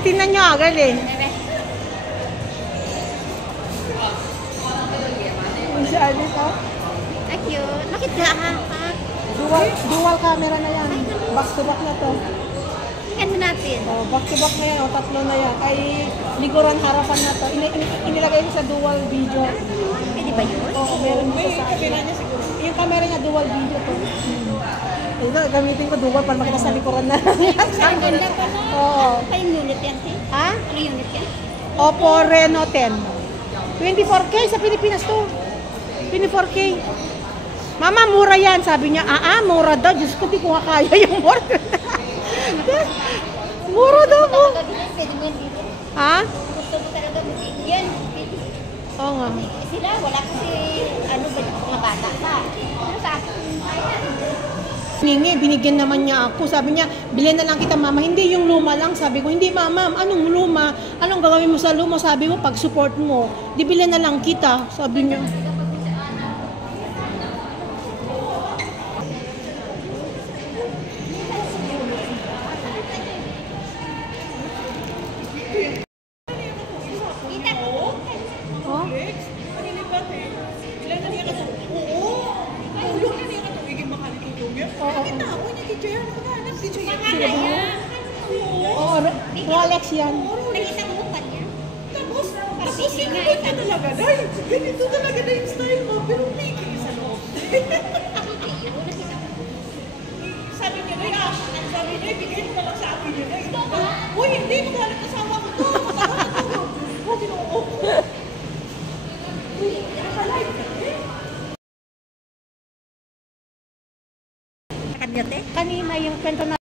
Ay, tingnan nyo, galing. Siya dito. Ay, cute. Bakit ka ha? Dual camera na yan. Back to back na to. Ano natin? Oh, back to back na yan. Oh, tatlo na yan. Ay, likuran harapan na to. Inilagay ko sa dual video. Pwede ba yun? Oo, meron dito sa akin. Yung camera niya, dual video to. Ito, gamitin ko dual para makita sa likuran na. Ang ganda pa na. Oo. Ay, unit yan, eh. Ha? Ano unit yan? Oppo Reno 10. 24K sa Pilipinas to. 24K. Mama, mura yan. Sabi niya, mura daw. Diyos ko, di ko kaya yung mura. Mura daw po. Pwede mo yan dito. Ha? Gusto mo talaga mo yan. Oo nga. Sila, wala kasi, ano ba, mga bata pa. Ano sa akin, kaya. Binigyan naman niya ako. Sabi niya, bilhin na lang kita mama. Hindi yung luma lang. Sabi ko, hindi mama, anong luma? Anong gagawin mo sa luma? Sabi mo, pag support mo. Di bilhin na lang kita. Sabi niya. Rolex yan. Nakita mo pa niya? Tapos, ganito talaga, dahil ganito talaga na yung style mo, pero making sa loob. Sabi niya, sabi niya, bigyan mo lang sa akin yun. Uy, hindi, magalit kasama ko to. Magalit to. Oh, ginoo. Uy, nakalive ka eh. Nakanyate? Kanina yung kwento na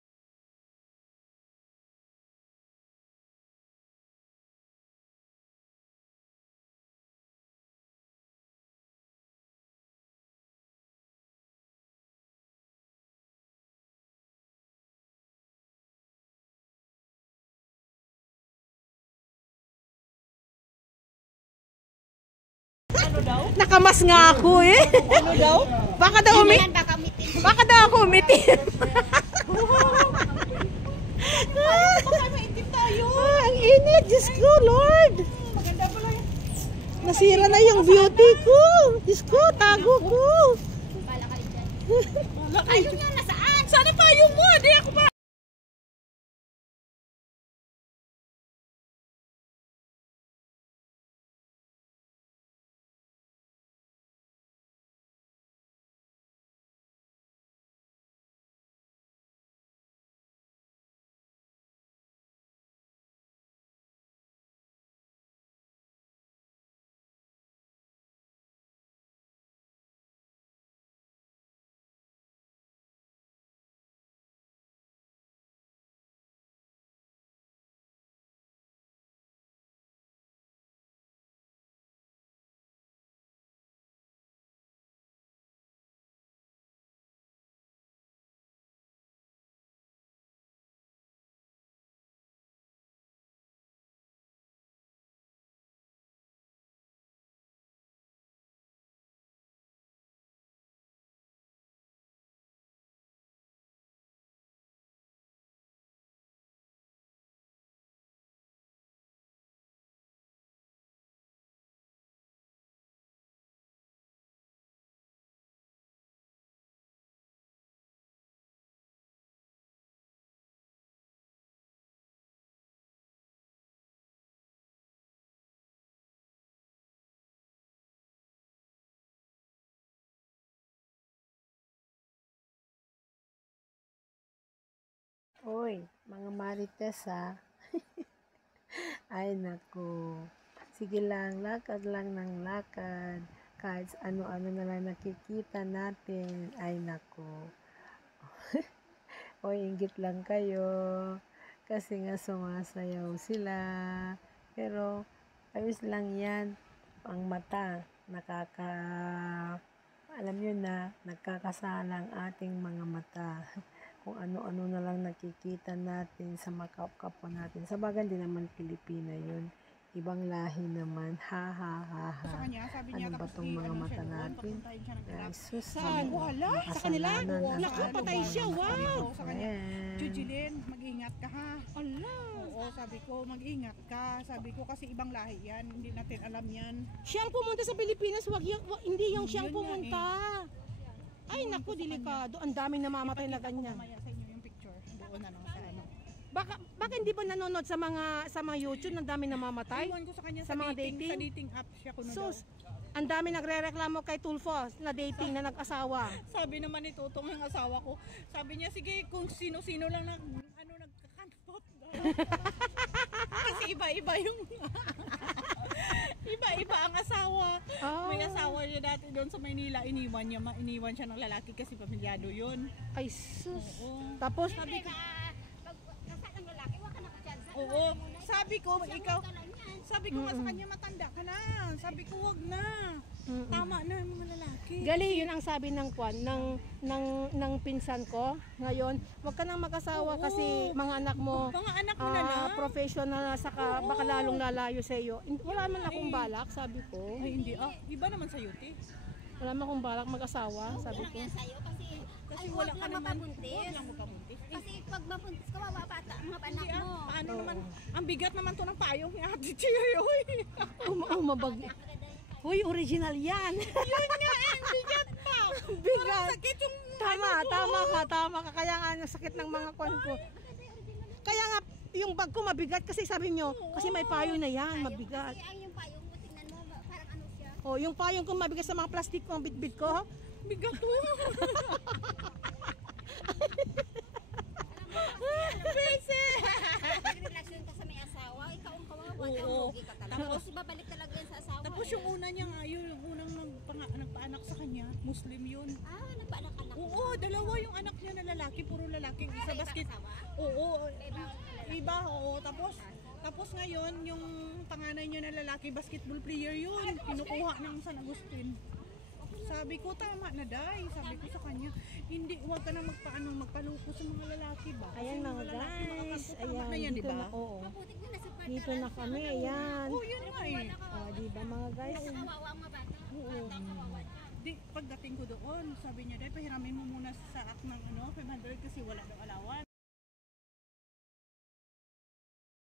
nakamas nga ako eh. Ano daw? Baka daw Yan, baka umitin. Baka daw ako umitin. Baka maitim tayo. Ang init, Diyos ko, Lord. Maganda pala yun. Nasira na yung beauty ko. Diyos ko, tago ko. Bala kayo dyan. Ayun nga, nasaan? Sana pa yung mo, hindi ako pa. Uy, mga marites ha. Ay naku. Sige lang, lakad lang ng lakad. Kahit ano-ano na lang nakikita natin. Ay naku. Uy, inggit lang kayo. Kasi nga sumasayaw sila. Pero, ayos lang yan. Ang mata, alam nyo na, nagkakasalang ating mga mata. Kung ano-ano na lang nakikita natin sa mga kapwa natin. Sa bagay, hindi naman Pilipina yun. ibang lahi naman. Ha, ha, ha, ha. Sa kanya, sabi niya, Ano ba tapos tong mga ano mata siya doon, natin? papuntahin siya ng Ay, club. sus. Saan? Wala? Sa kanila? Kasalanan ang Naku, ano patay ba? siya, wow. Sa kanya, Ayan. Jujilin, mag-ingat ka ha. Ala. Oo, sabi ko, mag-ingat ka. Sabi ko, kasi ibang lahi yan, hindi natin alam yan. Siyang pumunta sa Pilipinas, hindi yung siyang Yun nga pumunta. Ay, naku, delikado. Ang daming namamatay na Ipakita ko ganyan. mamaya sa inyo yung picture. Doon ano, sa ano. Baka hindi ba nanonood sa mga YouTube, ang daming namamatay? Iwan ko sa kanya Sa sa, mga dating, dating? sa dating app siya kuno daw. Sus, ang dami nagrereklamo kay Tulfo na dating na nag-asawa. Sabi naman ni Tutong yung asawa ko, sabi niya, sige, kung sino-sino lang nagkakantot daw. Kasi iba-iba yung iba-iba ang asawa. Oh. May asawa niya dati doon sa Maynila, iniwan siya ng lalaki kasi pamilyado yun. Ay, sus. Oo. Tapos, Sabi ko, pag kasal ng lalaki, wag ka nakachansa. oo, sabi ko, ikaw, sabi ko nga sa kanya, matanda ka na. Sabi ko, wag na. Tama na yung mga lalaki. Gali, yun ang sabi ng ng pinsan ko. Ngayon, wag ka nang mag-asawa Oo. kasi mga anak mo Mga anak mo na lang. professional na saka baka lalong lalayo sa iyo. Wala man akong balak, sabi ko. Ay, hindi. Iba naman sa yuti. Wala man akong balak mag-asawa, sabi ko. Sa'yo kasi, Kasi ay, wala huwag ka lang naman. mapabuntis. Huwag lang mapabuntis. Kasi pag mabuntis ka, mababata ang mga anak Hindi mo. paano naman, ang bigat naman to ng payong ni Ate Chia, uy. Umabag. Uy, original yan. Yun nga ang bigat pa. Bigat. Sakit yung Tama ka. Kaya nga ang sakit ng mga kwan ko. Kaya nga, yung bag ko mabigat kasi sabi nyo, kasi may payo na yan, mabigat. Kasi ang yung payong mo, tingnan mo, parang ano siya. Oh, yung payong ko mabigat sa mga plastic ko, ang bitbit ko. bigat to. Bese. Nagrelasyon ka sa may asawa, ikaw ang kawawa, Oo. lugi ka talaga. Tapos- Tapos ibabalik talaga yan sa asawa. Tapos yung una niya nga, yung unang nagpaanak sa kanya, Muslim yun. Nagpaanak-anak. Oo, dalawa yung anak niya na lalaki, puro lalaki. Isa May basket. ibang asawa? Oo, Ibang lalaki. iba, oo. Tapos ngayon, yung panganay niya na lalaki, basketball player yun. Kinukuha ng San Agustin. Sabi ko, tama na day. Sabi ko sa kanya, hindi, huwag ka na magpaluko sa mga lalaki ba? Kasi Ayan mga lalaki, guys, kanto, tama ayan, na yan, di dito ba? na, oo. Mabutik na nasa part Dito na kami, ayan. Oo, yun nga eh. Oh, di ba mga guys? kawawa ang mga bata. Oo. Di, pagdating ko doon, sabi niya, day, pahiramin mo muna sa saak ng 500 kasi wala daw alawan.